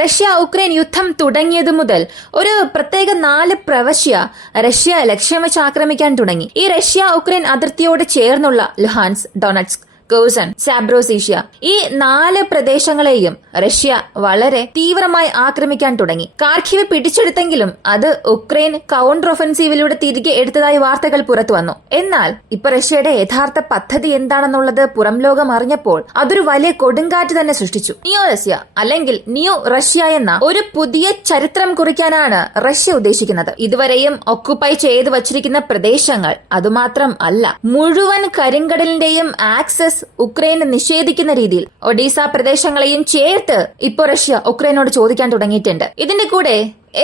Russia Ukraine യുദ്ധം തുടങ്ങിയതു മുതൽ ഒരു പ്രത്യേക 4 പ്രവശ്യ റഷ്യ ലക്ഷ്യം വെച്ച് ആക്രമിക്കാൻ തുടങ്ങി. ഈ റഷ്യ ഉക്രൈൻ അതിർത്തിയോട് ചേർന്നുള്ള ലുഹാൻസ്, ഡൊണറ്റ്സ്ക്, ഖേഴ്സൺ, സാബ്രോസീഷ്യ ഈ 4 പ്രദേശങ്ങളെയും റഷ്യ വളരെ തീവ്രമായി ആക്രമിക്കാൻ തുടങ്ങി. കാർഖിവ് പിടിച്ചെടുത്തെങ്കിലും അത് ഉക്രൈൻ കൗണ്ടർ ഒഫൻസീവിലൂടെ തിരികെ എടുത്തതായി വാർത്തകൾ പുറത്തു വന്നു. എന്നാൽ ഇപ്പൊ റഷ്യയുടെ യഥാർത്ഥ പദ്ധതി എന്താണെന്നുള്ളത് പുറം ലോകം അറിഞ്ഞപ്പോൾ അതൊരു വലിയ കൊടുങ്കാറ്റ് തന്നെ സൃഷ്ടിച്ചു. നിയോ റഷ്യ അല്ലെങ്കിൽ ന്യൂ റഷ്യ എന്ന ഒരു പുതിയ ചരിത്രം കുറിക്കാനാണ് റഷ്യ ഉദ്ദേശിക്കുന്നത്. ഇതുവരെയും ഒക്കുപ്പൈ ചെയ്തു വച്ചിരിക്കുന്ന പ്രദേശങ്ങൾ അതുമാത്രം അല്ല, മുഴുവൻ കരിങ്കടലിന്റെയും ആക്സസ് ഉക്രൈന് നിഷേധിക്കുന്ന രീതിയിൽ ഒഡീസ പ്രദേശങ്ങളെയും ചേർത്ത് ഇപ്പോൾ റഷ്യ ഉക്രൈനോട് ചോദിക്കാൻ തുടങ്ങിയിട്ടുണ്ട്. ഇതിന്റെ കൂടെ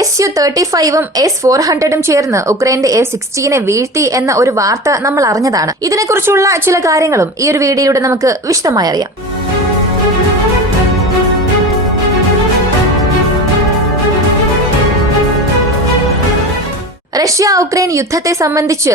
Su-35ഉം S-400ഉം ചേർന്ന് ഉക്രൈന്റെ F-16 വീഴ്ത്തി എന്ന ഒരു വാർത്ത നമ്മൾ അറിഞ്ഞതാണ്. ഇതിനെക്കുറിച്ചുള്ള ചില കാര്യങ്ങളും ഈ ഒരു വീഡിയോയിലൂടെ നമുക്ക് വിശദമായി അറിയാം. റഷ്യ ഉക്രൈൻ യുദ്ധത്തെ സംബന്ധിച്ച്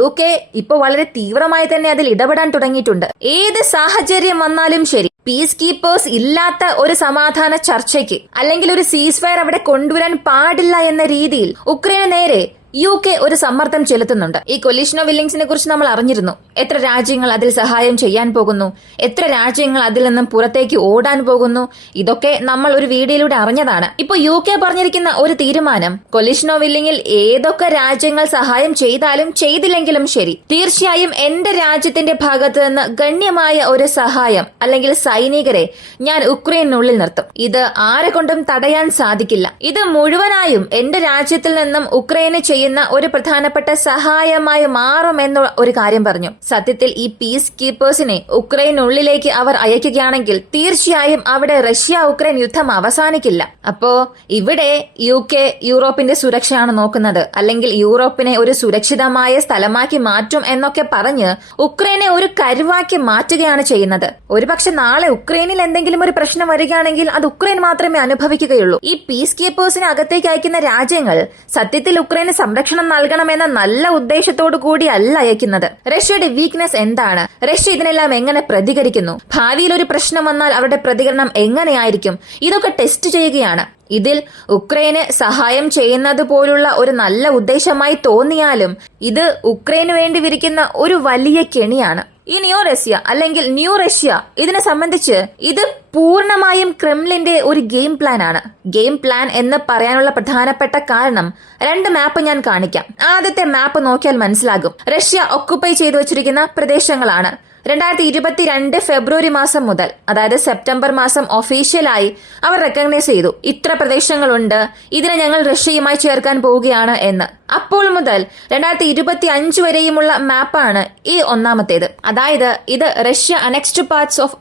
UK ഇപ്പോൾ വളരെ തീവ്രമായി തന്നെ അതിൽ ഇടപെടാൻ തുടങ്ങിയിട്ടുണ്ട്. ഏത് സാഹചര്യം വന്നാലും ശരി, പീസ് കീപ്പേഴ്സ് ഇല്ലാത്ത ഒരു സമാധാന ചർച്ചയ്ക്ക് അല്ലെങ്കിൽ ഒരു സീസ് ഫയർ അവിടെ കൊണ്ടുവരാൻ പാടില്ല എന്ന രീതിയിൽ ഉക്രൈന് നേരെ UK ഒരു സമ്മർദ്ദം ചെലുത്തുന്നുണ്ട്. ഈ കൊലീഷൻ ഓഫ് വില്ലിങ്സിനെ കുറിച്ച് നമ്മൾ അറിഞ്ഞിരുന്നു. എത്ര രാജ്യങ്ങൾ അതിൽ സഹായം ചെയ്യാൻ പോകുന്നു, എത്ര രാജ്യങ്ങൾ അതിൽ നിന്നും പുറത്തേക്ക് ഓടാൻ പോകുന്നു, ഇതൊക്കെ നമ്മൾ ഒരു വീഡിയോയിലൂടെ അറിഞ്ഞതാണ്. ഇപ്പൊ UK പറഞ്ഞിരിക്കുന്ന ഒരു തീരുമാനം, കൊലീഷൻ ഓഫ് വില്ലിങ്ങിൽ ഏതൊക്കെ രാജ്യങ്ങൾ സഹായം ചെയ്താലും ചെയ്തില്ലെങ്കിലും ശരി, തീർച്ചയായും എന്റെ രാജ്യത്തിന്റെ ഭാഗത്ത് നിന്ന് ഗണ്യമായ ഒരു സഹായം അല്ലെങ്കിൽ സൈനികരെ ഞാൻ ഉക്രൈനുള്ളിൽ നിർത്തും. ഇത് ആരെ കൊണ്ടും തടയാൻ സാധിക്കില്ല. ഇത് മുഴുവനായും എന്റെ രാജ്യത്തിൽ നിന്നും ഉക്രൈന് ചെയ്യുന്ന ഒരു പ്രധാനപ്പെട്ട സഹായമായി മാറുമെന്ന ഒരു കാര്യം പറഞ്ഞു. സത്യത്തിൽ ഈ പീസ് കീപ്പേഴ്സിനെ ഉക്രൈനുള്ളിലേക്ക് അവർ അയക്കുകയാണെങ്കിൽ തീർച്ചയായും അവിടെ റഷ്യ ഉക്രൈൻ യുദ്ധം അവസാനിക്കില്ല. അപ്പോ ഇവിടെ UK യൂറോപ്പിന്റെ സുരക്ഷയാണ് നോക്കുന്നത്, അല്ലെങ്കിൽ യൂറോപ്പിനെ ഒരു സുരക്ഷിതമായ സ്ഥലമാക്കി മാറ്റും എന്നൊക്കെ പറഞ്ഞ് ഉക്രൈനെ ഒരു കരുവാക്കി മാറ്റുകയാണ് ചെയ്യുന്നത്. ഒരുപക്ഷെ നാളെ ഉക്രൈനിൽ എന്തെങ്കിലും ഒരു പ്രശ്നം വരികയാണെങ്കിൽ അത് ഉക്രൈൻ മാത്രമേ അനുഭവിക്കുകയുള്ളൂ. ഈ പീസ് കീപ്പേഴ്സിനെ അകത്തേക്ക് അയക്കുന്ന രാജ്യങ്ങൾ സത്യത്തിൽ ഉക്രൈന് സംരക്ഷണം നൽകണമെന്ന നല്ല ഉദ്ദേശത്തോടു കൂടി അല്ല അയക്കുന്നത്. റഷ്യയുടെ വീക്ക്നെസ് എന്താണ്, റഷ്യ ഇതിനെല്ലാം എങ്ങനെ പ്രതികരിക്കുന്നു, ഭാവിയിൽ ഒരു പ്രശ്നം വന്നാൽ അവരുടെ പ്രതികരണം എങ്ങനെയായിരിക്കും, ഇതൊക്കെ ടെസ്റ്റ് ചെയ്യുകയാണ്. ഇതിൽ ഉക്രൈന് സഹായം ചെയ്യുന്നത് പോലുള്ള ഒരു നല്ല ഉദ്ദേശമായി തോന്നിയാലും ഇത് ഉക്രൈന് വേണ്ടി വിരിക്കുന്ന ഒരു വലിയ കെണിയാണ്. ഈ നിയോ റഷ്യ അല്ലെങ്കിൽ ന്യൂ റഷ്യ ഇതിനെ സംബന്ധിച്ച് ഇത് പൂർണ്ണമായും ക്രെംലിന്റെ ഒരു ഗെയിം പ്ലാൻ ആണ്. ഗെയിം പ്ലാൻ എന്ന് പറയാനുള്ള പ്രധാനപ്പെട്ട കാരണം 2 മാപ്പ് ഞാൻ കാണിക്കാം. ആദ്യത്തെ മാപ്പ് നോക്കിയാൽ മനസ്സിലാകും. റഷ്യ ഒക്കുപ്പൈ ചെയ്തു വച്ചിരിക്കുന്ന പ്രദേശങ്ങളാണ്. 2022 ഫെബ്രുവരി മാസം മുതൽ, അതായത് സെപ്റ്റംബർ മാസം ഒഫീഷ്യലായി അവർ റെക്കഗ്നൈസ് ചെയ്തു, ഇത്ര പ്രദേശങ്ങളുണ്ട്, ഇതിനെ ഞങ്ങൾ റഷ്യയുമായി ചേർക്കാൻ പോവുകയാണ് എന്ന്. അപ്പോൾ മുതൽ 2025 വരെയുമുള്ള മാപ്പാണ് ഈ ഒന്നാമത്തേത്. അതായത് ഇത് റഷ്യ അനെക്സ്ഡ് പാർട്സ് ഓഫ്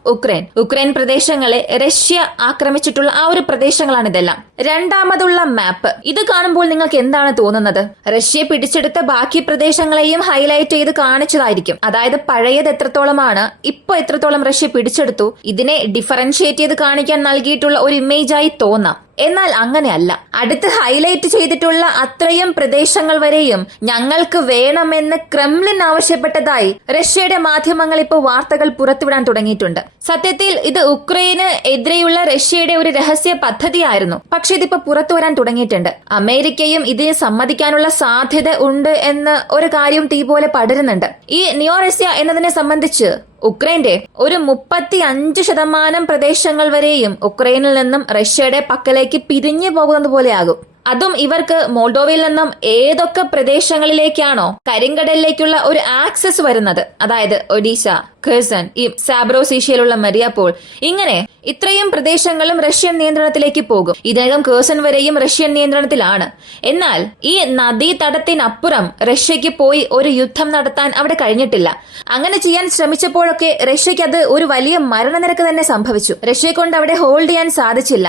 ഉക്രൈൻ പ്രദേശങ്ങളെ റഷ്യ ആക്രമിച്ചിട്ടുള്ള ആ ഒരു പ്രദേശങ്ങളാണ് ഇതെല്ലാം. രണ്ടാമതുള്ള മാപ്പ് ഇത് കാണുമ്പോൾ നിങ്ങൾക്ക് എന്താണ് തോന്നുന്നത്? റഷ്യ പിടിച്ചെടുത്ത ബാക്കി പ്രദേശങ്ങളെയും ഹൈലൈറ്റ് ചെയ്ത് കാണിച്ചതായിരിക്കും. അതായത് പഴയത് എത്രത്തോളം ാണ്, ഇപ്പൊ എത്രത്തോളം റഷ്യ പിടിച്ചെടുത്തു, ഇതിനെ ഡിഫറൻഷിയേറ്റ് ചെയ്ത് കാണിക്കാൻ നൽകിയിട്ടുള്ള ഒരു ഇമേജായി തോന്നാം. എന്നാൽ അങ്ങനെയല്ല. അടുത്ത് ഹൈലൈറ്റ് ചെയ്തിട്ടുള്ള അത്രയും പ്രദേശങ്ങൾ വരെയും ഞങ്ങൾക്ക് വേണമെന്ന് ക്രെംലിൻ ആവശ്യപ്പെട്ടതായി റഷ്യയുടെ മാധ്യമങ്ങൾ ഇപ്പോൾ വാർത്തകൾ പുറത്തുവിടാൻ തുടങ്ങിയിട്ടുണ്ട്. സത്യത്തിൽ ഇത് ഉക്രൈന് എതിരെയുള്ള റഷ്യയുടെ ഒരു രഹസ്യ പദ്ധതിയായിരുന്നു. പക്ഷെ ഇതിപ്പോ പുറത്തു വരാൻ തുടങ്ങിയിട്ടുണ്ട്. അമേരിക്കയും ഇതിനെ സമ്മതിക്കാനുള്ള സാധ്യത ഉണ്ട് എന്ന് ഒരു കാര്യം തീ പോലെ പടരുന്നുണ്ട്. ഈ നിയോ റഷ്യ എന്നതിനെ സംബന്ധിച്ച് ഉക്രൈന്റെ ഒരു 35% പ്രദേശങ്ങൾ വരെയും ഉക്രൈനിൽ നിന്നും റഷ്യയുടെ പക്കലേക്ക് പിരിഞ്ഞു പോകുന്നത് പോലെയാകും. അതും ഇവർക്ക് മോൾഡോവയിൽ നിന്നും ഏതൊക്കെ പ്രദേശങ്ങളിലേക്കാണോ കരിങ്കടലിലേക്കുള്ള ഒരു ആക്സസ് വരുന്നത്, അതായത് ഒഡീഷ, ഖേഴ്സൺ, ഈ സാബ്രോസീഷ്യയിലുള്ള മരിയാപോൾ, ഇങ്ങനെ ഇത്രയും പ്രദേശങ്ങളും റഷ്യൻ നിയന്ത്രണത്തിലേക്ക് പോകും. ഇതിനകം ഖേഴ്സൺ വരെയും റഷ്യൻ നിയന്ത്രണത്തിലാണ്. എന്നാൽ ഈ നദീതടത്തിനപ്പുറം റഷ്യക്ക് പോയി ഒരു യുദ്ധം നടത്താൻ അവിടെ കഴിഞ്ഞിട്ടില്ല. അങ്ങനെ ചെയ്യാൻ ശ്രമിച്ചപ്പോഴൊക്കെ റഷ്യക്ക് അത് ഒരു വലിയ മരണനിരക്ക് തന്നെ സംഭവിച്ചു. റഷ്യയെ കൊണ്ട് അവിടെ ഹോൾഡ് ചെയ്യാൻ സാധിച്ചില്ല.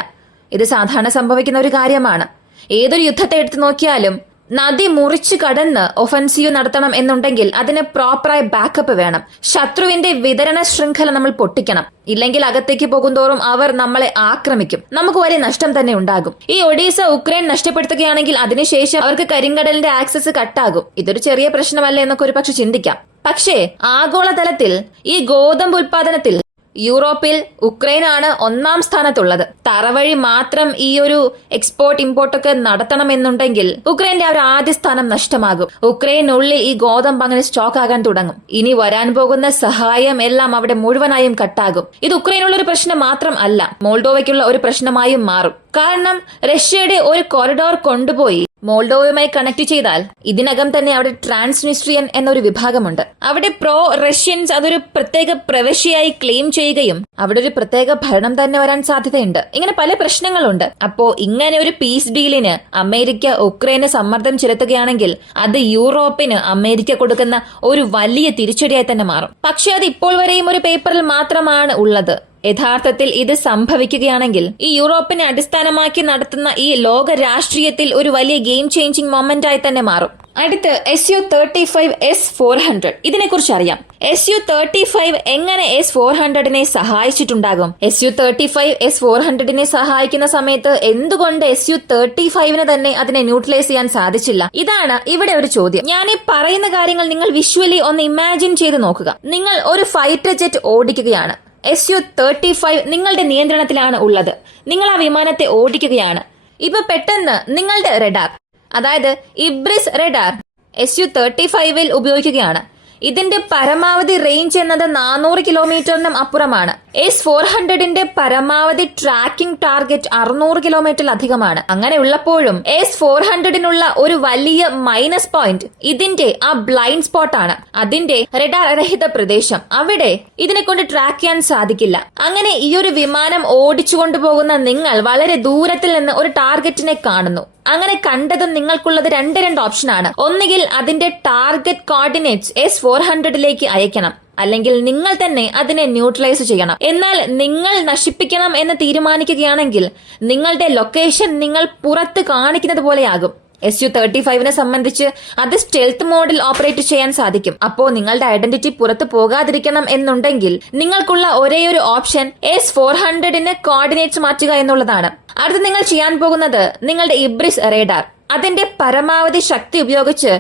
ഇത് സാധാരണ സംഭവിക്കുന്ന ഒരു കാര്യമാണ്. ഏതൊരു യുദ്ധത്തെ എടുത്തു നോക്കിയാലും നദി മുറിച്ചു കടന്ന് ഒഫൻസീവ് നടത്തണം എന്നുണ്ടെങ്കിൽ അതിന് പ്രോപ്പറായ ബാക്കപ്പ് വേണം. ശത്രുവിന്റെ വിതരണ ശൃംഖല നമ്മൾ പൊട്ടിക്കണം. ഇല്ലെങ്കിൽ അകത്തേക്ക് പോകുന്തോറും അവർ നമ്മളെ ആക്രമിക്കും. നമുക്ക് വലിയ നഷ്ടം തന്നെ ഉണ്ടാകും. ഈ ഒഡീസ ഉക്രൈൻ നഷ്ടപ്പെടുത്തുകയാണെങ്കിൽ അതിനുശേഷം അവർക്ക് കരിങ്കടലിന്റെ ആക്സസ് കട്ടാകും. ഇതൊരു ചെറിയ പ്രശ്നമല്ല എന്നൊക്കെ ഒരു പക്ഷെ ചിന്തിക്കാം. പക്ഷേ ആഗോളതലത്തിൽ ഈ ഗോതമ്പ് ഉൽപാദനത്തിൽ യൂറോപ്പിൽ ഉക്രൈനാണ് ഒന്നാം സ്ഥാനത്തുള്ളത്. തറവഴി മാത്രം ഈ ഒരു എക്സ്പോർട്ട് ഇമ്പോർട്ടൊക്കെ നടത്തണമെന്നുണ്ടെങ്കിൽ ഉക്രൈന്റെ ആ ഒരു ആദ്യ സ്ഥാനം നഷ്ടമാകും. ഉക്രൈനുള്ളിൽ ഈ ഗോതമ്പ് അങ്ങനെ സ്റ്റോക്ക് ആകാൻ തുടങ്ങും. ഇനി വരാൻ പോകുന്ന സഹായം എല്ലാം അവിടെ മുഴുവനായും കട്ടാകും. ഇത് ഉക്രൈനുള്ള ഒരു പ്രശ്നം മാത്രം അല്ല, മോൾഡോവയ്ക്കുള്ള ഒരു പ്രശ്നമായും മാറും. കാരണം റഷ്യയുടെ ഒരു കോറിഡോർ കൊണ്ടുപോയി മോൾഡോവുമായി കണക്ട് ചെയ്താൽ ഇതിനകം തന്നെ അവിടെ ട്രാൻസ്നിസ്ട്രിയൻ എന്നൊരു വിഭാഗമുണ്ട്. അവിടെ പ്രോ റഷ്യൻസ് അതൊരു പ്രത്യേക പ്രവിശ്യയായി ക്ലെയിം ചെയ്യുകയും അവിടെ ഒരു പ്രത്യേക ഭരണം തന്നെ വരാൻ സാധ്യതയുണ്ട്. ഇങ്ങനെ പല പ്രശ്നങ്ങളുണ്ട്. അപ്പോ ഇങ്ങനെ ഒരു പീസ് ഡീലിന് അമേരിക്ക ഉക്രൈന് സമ്മർദ്ദം ചെലുത്തുകയാണെങ്കിൽ അത് യൂറോപ്പിന് അമേരിക്ക കൊടുക്കുന്ന ഒരു വലിയ തിരിച്ചടിയായി തന്നെ മാറും. പക്ഷെ അത് ഇപ്പോൾ വരെയും ഒരു പേപ്പറിൽ മാത്രമാണ് ഉള്ളത്. യഥാർത്ഥത്തിൽ ഇത് സംഭവിക്കുകയാണെങ്കിൽ ഈ യൂറോപ്പിനെ അടിസ്ഥാനമാക്കി നടത്തുന്ന ഈ ലോക രാഷ്ട്രീയത്തിൽ ഒരു വലിയ ഗെയിം ചേഞ്ചിങ് മൊമെന്റ് ആയി തന്നെ മാറും. അടുത്ത് Su-35S-400 ഇതിനെക്കുറിച്ച് അറിയാം. Su-35 എങ്ങനെ S-400നെ സഹായിച്ചിട്ടുണ്ടാകും? Su-35S-400നെ സഹായിക്കുന്ന സമയത്ത് എന്തുകൊണ്ട് Su-35ന് തന്നെ അതിനെ ന്യൂട്രലൈസ് ചെയ്യാൻ സാധിച്ചില്ല? ഇതാണ് ഇവിടെ ഒരു ചോദ്യം. ഞാൻ ഈ പറയുന്ന കാര്യങ്ങൾ നിങ്ങൾ വിഷ്വലി ഒന്ന് ഇമാജിൻ ചെയ്ത് നോക്കുക. നിങ്ങൾ ഒരു ഫൈറ്റർ ജെറ്റ് ഓടിക്കുകയാണ്. Su-35 നിങ്ങളുടെ നിയന്ത്രണത്തിലാണ് ഉള്ളത്. നിങ്ങൾ ആ വിമാനത്തെ ഓടിക്കുകയാണ്. ഇപ്പൊ പെട്ടെന്ന് നിങ്ങളുടെ റഡാർ, അതായത് ഇബ്രിസ് റഡാർ Su-35ൽ ഉപയോഗിക്കുകയാണ്. ഇതിന്റെ പരമാവധി റേഞ്ച് എന്നത് 400 കിലോമീറ്ററിനും അപ്പുറമാണ്. S-400ന്റെ പരമാവധി ട്രാക്കിംഗ് ടാർഗറ്റ് 600 കിലോമീറ്ററിലധികമാണ്. അങ്ങനെ ഉള്ളപ്പോഴും S-400നുള്ള ഒരു വലിയ മൈനസ് പോയിന്റ് ഇതിന്റെ ആ ബ്ലൈൻഡ് സ്പോട്ട് ആണ്, അതിന്റെ റഡാർ രഹിത പ്രദേശം. അവിടെ ഇതിനെ കൊണ്ട് ട്രാക്ക് ചെയ്യാൻ സാധിക്കില്ല. അങ്ങനെ ഈ ഒരു വിമാനം ഓടിച്ചുകൊണ്ടുപോകുന്ന നിങ്ങൾ വളരെ ദൂരത്തിൽ നിന്ന് ഒരു ടാർഗറ്റിനെ കാണുന്നു. അങ്ങനെ കണ്ടതും നിങ്ങൾക്കുള്ളത് രണ്ട് ഓപ്ഷനാണ്. ഒന്നുകിൽ അതിന്റെ ടാർഗറ്റ് കോർഡിനേറ്റ്സ് S-400ലേക്ക് അയക്കണം, അല്ലെങ്കിൽ നിങ്ങൾ തന്നെ അതിനെ ന്യൂട്രലൈസ് ചെയ്യണം. എന്നാൽ നിങ്ങൾ നശിപ്പിക്കണം എന്ന് തീരുമാനിക്കുകയാണെങ്കിൽ നിങ്ങളുടെ ലൊക്കേഷൻ നിങ്ങൾ പുറത്ത് കാണിക്കുന്നത് പോലെയാകും. Su-35നെ സംബന്ധിച്ച് അത് സ്റ്റെൽത്ത് മോഡിൽ ഓപ്പറേറ്റ് ചെയ്യാൻ സാധിക്കും. അപ്പോ നിങ്ങളുടെ ഐഡന്റിറ്റി പുറത്തു പോകാതിരിക്കണം എന്നുണ്ടെങ്കിൽ നിങ്ങൾക്കുള്ള ഒരേയൊരു ഓപ്ഷൻ S-400ന് കോർഡിനേറ്റ്സ് മാറ്റുക എന്നുള്ളതാണ്. അടുത്ത് നിങ്ങൾ ചെയ്യാൻ പോകുന്നത് നിങ്ങളുടെ ഇബ്രിസ് റേഡാർ അതിന്റെ പരമാവധി ശക്തി ഉപയോഗിച്ച്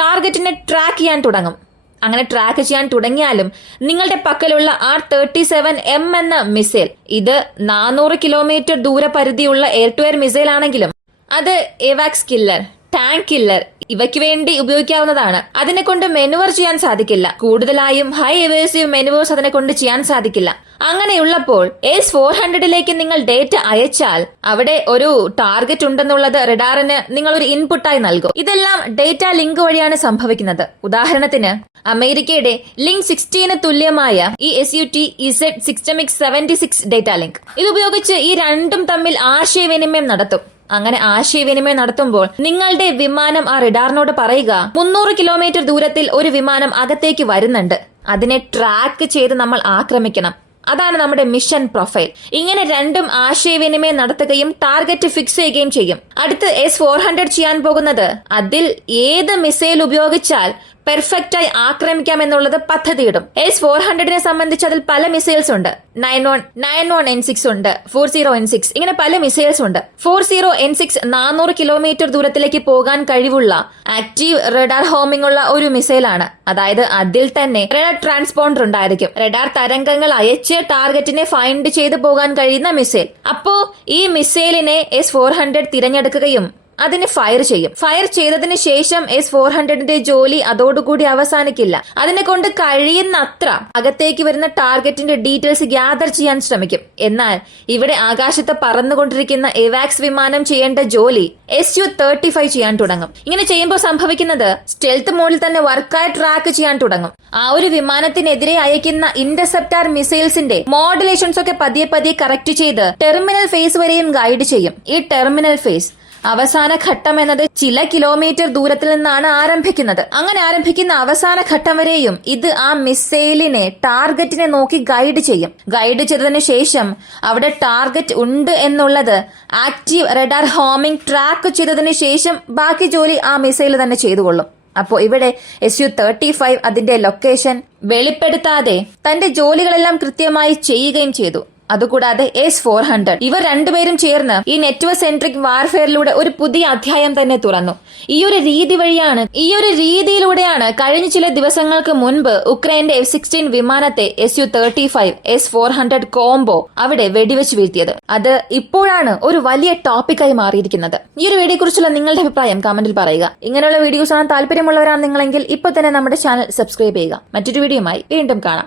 ടാർഗറ്റിനെ ട്രാക്ക് ചെയ്യാൻ തുടങ്ങും. അങ്ങനെ ട്രാക്ക് ചെയ്യാൻ തുടങ്ങിയാലും നിങ്ങളുടെ പക്കലുള്ള R-37M എന്ന മിസൈൽ, ഇത് 400 കിലോമീറ്റർ ദൂരപരിധിയുള്ള എയർ ടു എയർ മിസൈൽ ആണെങ്കിലും അത് എവാക്സ് കില്ലർ, ടാങ്ക് കില്ലർ ഇവയ്ക്ക് വേണ്ടി ഉപയോഗിക്കാവുന്നതാണ്. അതിനെ കൊണ്ട് മെനുവർ ചെയ്യാൻ സാധിക്കില്ല. കൂടുതലായും ഹൈ എവേസീവ് മെനുവേഴ്സ് അതിനെ കൊണ്ട് ചെയ്യാൻ സാധിക്കില്ല. അങ്ങനെയുള്ളപ്പോൾ S-400ലേക്ക് നിങ്ങൾ ഡേറ്റ അയച്ചാൽ അവിടെ ഒരു ടാർഗറ്റ് ഉണ്ടെന്നുള്ളത് റഡാറിന് നിങ്ങൾ ഒരു ഇൻപുട്ടായി നൽകും. ഇതെല്ലാം ഡേറ്റ ലിങ്ക് വഴിയാണ് സംഭവിക്കുന്നത്. ഉദാഹരണത്തിന് അമേരിക്കയുടെ ലിങ്ക് 16 തുല്യമായ ഈ SUTZ സിസ്റ്റമിക് 76 ഡേറ്റ ലിങ്ക്, ഇതുപയോഗിച്ച് ഈ രണ്ടും തമ്മിൽ ആശയവിനിമയം നടത്തും. അങ്ങനെ ആശയവിനിമയം നടത്തുമ്പോൾ നിങ്ങളുടെ വിമാനം ആ റഡാറിനോട് പറയുക 300 കിലോമീറ്റർ ദൂരത്തിൽ ഒരു വിമാനം അകത്തേക്ക് വരുന്നുണ്ട്, അതിനെ ട്രാക്ക് ചെയ്ത് നമ്മൾ ആക്രമിക്കണം. അതാണ് നമ്മുടെ മിഷൻ പ്രൊഫൈൽ. ഇങ്ങനെ രണ്ടും ആശയവിനിമയം നടത്തുകയും ടാർഗറ്റ് ഫിക്സ് ചെയ്യുകയും ചെയ്യും. അടുത്ത് S-400 ചെയ്യാൻ പോകുന്നത് അതിൽ ഏത് മിസൈൽ ഉപയോഗിച്ചാൽ പെർഫെക്റ്റ് ആയി ആക്രമിക്കാം എന്നുള്ളത് പദ്ധതിയിടും. S-400നെ സംബന്ധിച്ച് അതിൽ പല മിസൈൽസ് ഉണ്ട്. 91N6 ഉണ്ട്, 40N6, ഇങ്ങനെ പല മിസൈൽസ് ഉണ്ട്. 40N6 400 കിലോമീറ്റർ ദൂരത്തിലേക്ക് പോകാൻ കഴിവുള്ള ആക്റ്റീവ് റഡാർ ഹോമിംഗ് ഉള്ള ഒരു മിസൈലാണ്. അതായത് അതിൽ തന്നെ റഡാർ ട്രാൻസ്പോണ്ടർ ഉണ്ടായിരിക്കും. റഡാർ തരംഗങ്ങൾ അയച്ച് ടാർഗറ്റിനെ ഫൈൻഡ് ചെയ്ത് പോകാൻ കഴിയുന്ന മിസൈൽ. അപ്പോ ഈ മിസൈലിനെ S-400 തിരഞ്ഞെടുക്കുകയും അതിന് ഫയർ ചെയ്യും. ഫയർ ചെയ്തതിന് ശേഷം S-400ന്റെ ജോലി അതോടുകൂടി അവസാനിക്കില്ല. അതിനെ കൊണ്ട് കഴിയുന്നത്ര അകത്തേക്ക് വരുന്ന ടാർഗറ്റിന്റെ ഡീറ്റെയിൽസ് ഗ്യാദർ ചെയ്യാൻ ശ്രമിക്കും. എന്നാൽ ഇവിടെ ആകാശത്ത് പറന്നുകൊണ്ടിരിക്കുന്ന എവാക്സ് വിമാനം ചെയ്യേണ്ട ജോലി Su-35 ചെയ്യാൻ തുടങ്ങും. ഇങ്ങനെ ചെയ്യുമ്പോൾ സംഭവിക്കുന്നത് സ്റ്റെൽത്ത് മോഡിൽ തന്നെ വർക്കായി ട്രാക്ക് ചെയ്യാൻ തുടങ്ങും. ആ ഒരു വിമാനത്തിനെതിരെ അയക്കുന്ന ഇന്റർസെപ്റ്റാർ മിസൈൽസിന്റെ മോഡുലേഷൻസ് ഒക്കെ പതിയെ കറക്റ്റ് ചെയ്ത് ടെർമിനൽ ഫേസ് വരെയും ഗൈഡ് ചെയ്യും. ഈ ടെർമിനൽ ഫേസ് അവസാന ഘട്ടം എന്നത് ചില കിലോമീറ്റർ ദൂരത്തിൽ നിന്നാണ് ആരംഭിക്കുന്നത്. അങ്ങനെ ആരംഭിക്കുന്ന അവസാന ഘട്ടം വരെയും ഇത് ആ മിസൈലിനെ ടാർഗറ്റിനെ നോക്കി ഗൈഡ് ചെയ്യും. ഗൈഡ് ചെയ്തതിനു ശേഷം അവിടെ ടാർഗറ്റ് ഉണ്ട് എന്നുള്ളത് ആക്റ്റീവ് റഡാർ ഹോമിംഗ് ട്രാക്ക് ചെയ്തതിനു ശേഷം ബാക്കി ജോലി ആ മിസൈൽ തന്നെ ചെയ്തുകൊള്ളും. അപ്പോ ഇവിടെ Su-35 അതിന്റെ ലൊക്കേഷൻ വെളിപ്പെടുത്താതെ തന്റെ ജോലികളെല്ലാം കൃത്യമായി ചെയ്യുകയും ചെയ്തു. അതുകൂടാതെ S-400. ഇവർ രണ്ടുപേരും ചേർന്ന് ഈ നെറ്റ്വർക്ക് സെൻട്രിക് വാർഫെയറിലൂടെ ഒരു പുതിയ അധ്യായം തന്നെ തുറന്നു. ഈ ഒരു രീതിയിലൂടെയാണ് കഴിഞ്ഞ ചില ദിവസങ്ങൾക്ക് മുൻപ് ഉക്രൈന്റെ F-16 വിമാനത്തെ Su-35 S-400 കോംബോ അവിടെ വെടിവെച്ച് വീഴ്ത്തിയത്. അത് ഇപ്പോഴാണ് ഒരു വലിയ ടോപ്പിക്കായി മാറിയിരിക്കുന്നത്. ഈ ഒരു വീഡിയോ കുറിച്ചുള്ള നിങ്ങളുടെ അഭിപ്രായം കമന്റിൽ പറയുക. ഇങ്ങനെയുള്ള വീഡിയോസ് കാണാൻ താല്പര്യമുള്ളവരാണ് നിങ്ങളെങ്കിൽ ഇപ്പോൾ തന്നെ നമ്മുടെ ചാനൽ സബ്സ്ക്രൈബ് ചെയ്യുക. മറ്റൊരു വീഡിയോയുമായി വീണ്ടും കാണാം.